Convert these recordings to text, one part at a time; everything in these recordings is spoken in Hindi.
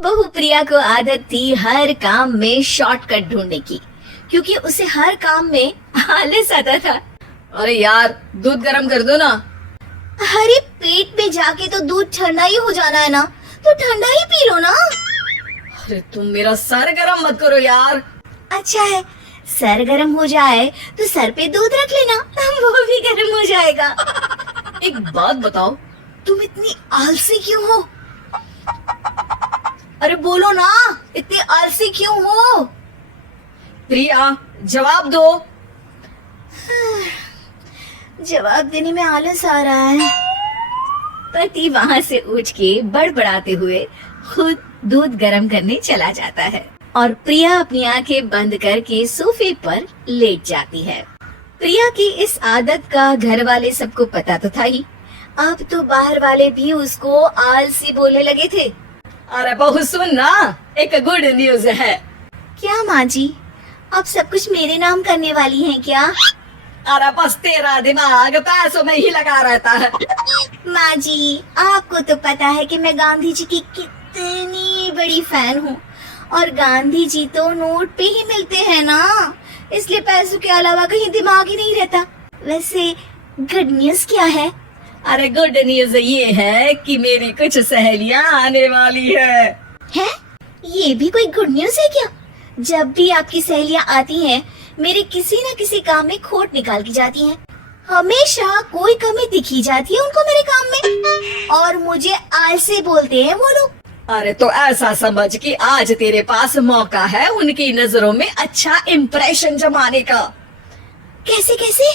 बहू प्रिया को आदत थी हर काम में शॉर्टकट ढूंढने की, क्योंकि उसे हर काम में आलस आता था। अरे यार, दूध गरम कर दो ना। अरे पेट पे जाके तो दूध ठंडा ही हो जाना है ना, तो ठंडा ही पी लो ना। अरे तुम मेरा सर गरम मत करो यार। अच्छा है, सर गरम हो जाए तो सर पे दूध रख लेना, वो भी गरम हो जाएगा। एक बात बताओ, तुम इतनी आलसी क्यों हो? अरे बोलो ना, इतनी आलसी क्यों हो? प्रिया, जवाब दो। जवाब देने में आलस आ रहा है। पति वहाँ से उठ के बड़बड़ाते हुए खुद दूध गर्म करने चला जाता है और प्रिया अपनी आंखें बंद करके सोफे पर लेट जाती है। प्रिया की इस आदत का घर वाले सबको पता तो था ही, अब तो बाहर वाले भी उसको आलसी बोलने लगे थे। अरे बहू सुन ना, एक गुड न्यूज है। क्या माँ जी, आप सब कुछ मेरे नाम करने वाली हैं क्या? अरे बस तेरा दिमाग पैसों में ही लगा रहता है। माँ जी, आपको तो पता है कि मैं गांधी जी की कितनी बड़ी फैन हूँ, और गांधी जी तो नोट पे ही मिलते हैं ना, इसलिए पैसों के अलावा कहीं दिमाग ही नहीं रहता। वैसे गुड न्यूज क्या है? अरे गुड न्यूज ये है कि मेरी कुछ सहेलियां आने वाली है। ये भी कोई गुड न्यूज है क्या? जब भी आपकी सहेलियां आती हैं, मेरे किसी न किसी काम में खोट निकाल की जाती हैं। हमेशा कोई कमी दिखी जाती है उनको मेरे काम में, और मुझे आलसी बोलते हैं वो लोग। अरे तो ऐसा समझ कि आज तेरे पास मौका है उनकी नजरों में अच्छा इम्प्रेशन जमाने का। कैसे कैसे?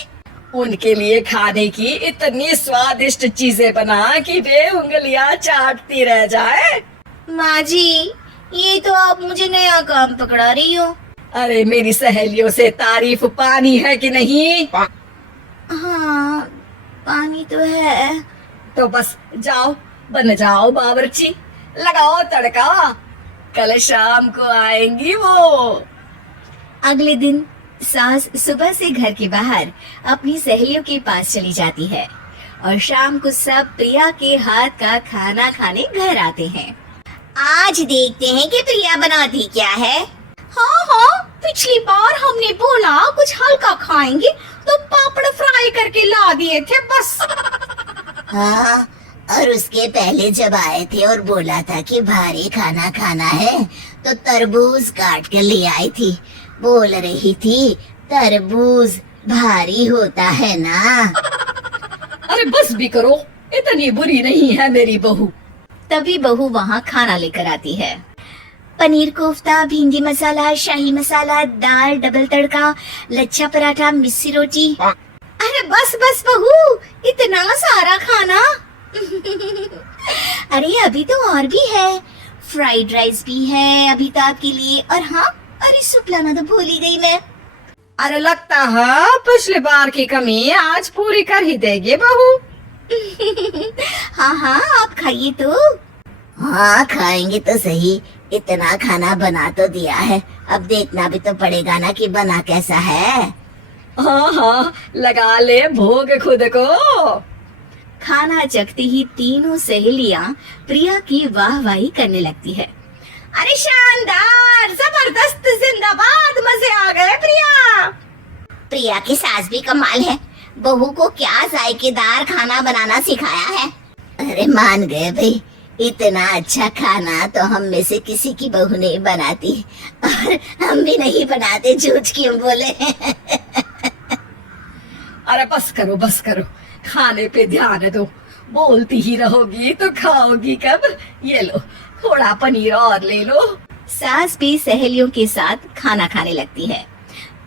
उनके लिए खाने की इतनी स्वादिष्ट चीजें बना कि वे उंगलियां चाटती रह जाए। माँ जी, ये तो आप मुझे नया काम पकड़ा रही हो। अरे मेरी सहेलियों से तारीफ पानी है कि नहीं? हाँ, पानी तो है। तो बस जाओ, बन जाओ बावर्ची, लगाओ तड़का, कल शाम को आएंगी वो। अगले दिन सास सुबह से घर के बाहर अपनी सहेलियों के पास चली जाती है, और शाम को सब प्रिया के हाथ का खाना खाने घर आते हैं। आज देखते हैं कि प्रिया बनाती क्या है। हाँ, पिछली बार हमने बोला कुछ हल्का खाएंगे तो पापड़ फ्राई करके ला दिए थे बस। हाँ, और उसके पहले जब आए थे और बोला था कि भारी खाना खाना है, तो तरबूज काट कर ले आई थी। बोल रही थी तरबूज भारी होता है ना। अरे बस भी करो, इतनी बुरी नहीं है मेरी बहू। तभी बहू वहाँ खाना लेकर आती है। पनीर कोफ्ता, भिंडी मसाला, शाही मसाला, दाल, डबल तड़का, लच्छा पराठा, मिस्सी रोटी। अरे बस बस बहू, इतना सारा खाना। अरे अभी तो और भी है, फ्राइड राइस भी है अभी तो आपके लिए। और हाँ, अरे सूप लाना तो भूल ही गई मैं। अरे लगता है पिछली बार की कमी आज पूरी कर ही देगी बहू। हाँ, आप खाइए तो। हाँ, खाएंगे तो सही, इतना खाना बना तो दिया है, अब देखना भी तो पड़ेगा ना कि बना कैसा है। हाँ, लगा ले भोग खुद को। खाना चखते ही तीनों सहेलियां प्रिया की वाहवाही करने लगती है। अरे शानदार, जबरदस्त, जिंदाबाद, मजे आ गए प्रिया। प्रिया की सास भी कमाल है, बहू को क्या जायकेदार खाना बनाना सिखाया है। अरे मान गए भाई, इतना अच्छा खाना तो हम में से किसी की बहू नहीं बनाती, और हम भी नहीं बनाते, झूठ क्यों बोले। अरे बस करो बस करो, खाने पे ध्यान दो, बोलती ही रहोगी तो खाओगी कब। ये लो, थोड़ा पनीर और ले लो। सास भी सहेलियों के साथ खाना खाने लगती है,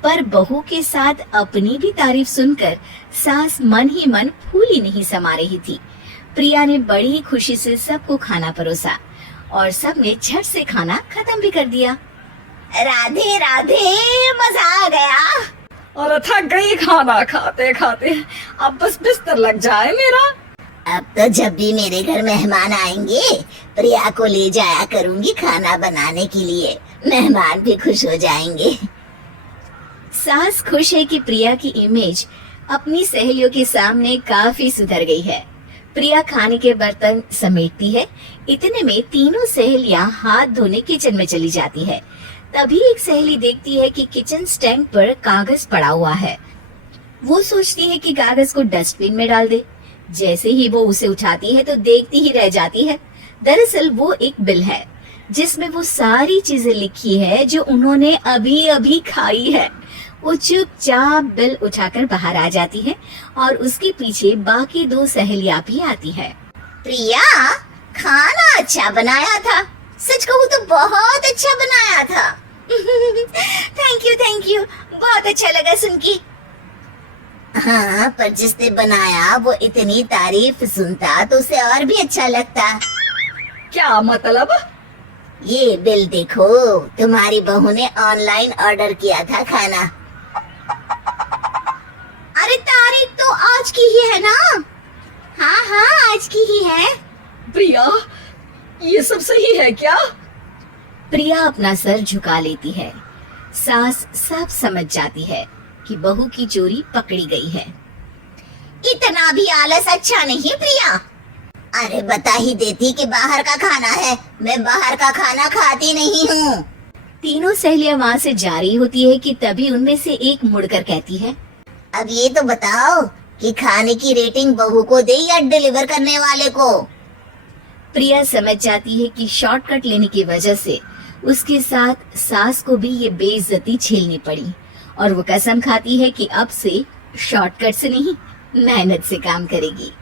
पर बहू के साथ अपनी भी तारीफ सुनकर सास मन ही मन फूली नहीं समा रही थी। प्रिया ने बड़ी ही खुशी से सबको खाना परोसा, और सबने झट से खाना खत्म भी कर दिया। राधे राधे, मजा आ गया। और थक गई खाना खाते खाते, अब बस बिस्तर लग जाए मेरा। अब तो जब भी मेरे घर मेहमान आएंगे, प्रिया को ले जाया करूंगी खाना बनाने के लिए, मेहमान भी खुश हो जाएंगे। सास खुश है कि प्रिया की इमेज अपनी सहेलियों के सामने काफी सुधर गई है। प्रिया खाने के बर्तन समेटती है। इतने में तीनों सहेलियां हाथ धोने किचन में चली जाती है। तभी एक सहेली देखती है कि किचन स्टैंड पर कागज पड़ा हुआ है। वो सोचती है कि कागज को डस्टबिन में डाल दे। जैसे ही वो उसे उठाती है तो देखती ही रह जाती है। दरअसल वो एक बिल है जिसमें वो सारी चीजें लिखी है जो उन्होंने अभी अभी खाई है। वो चुपचाप बिल उठाकर बाहर आ जाती है और उसके पीछे बाकी दो सहेलियां भी आती है। प्रिया, खाना अच्छा बनाया था। सच कहूँ तो बहुत अच्छा बनाया था। थैंक यू, बहुत अच्छा लगा सुन के। हाँ, पर जिसने बनाया वो इतनी तारीफ सुनता तो उसे और भी अच्छा लगता। क्या मतलब? ये बिल देखो, तुम्हारी बहू ने ऑनलाइन ऑर्डर किया था खाना। अरे तारीफ तो आज की ही है ना? हाँ, आज की ही है। प्रिया, ये सब सही है क्या? प्रिया अपना सर झुका लेती है। सास सब समझ जाती है कि बहू की चोरी पकड़ी गई है। इतना भी आलस अच्छा नहीं प्रिया। अरे बता ही देती कि बाहर का खाना है। मैं बाहर का खाना खाती नहीं हूँ। तीनों सहेलियां वहाँ से जा रही होती है कि तभी उनमें से एक मुड़कर कहती है, अब ये तो बताओ कि खाने की रेटिंग बहू को दे या डिलीवर करने वाले को? प्रिया समझ जाती है कि शॉर्टकट लेने की वजह से उसके साथ सास को भी ये बेइज्जती झेलनी पड़ी और वो कसम खाती है कि अब से शॉर्टकट से नहीं, मेहनत से काम करेगी।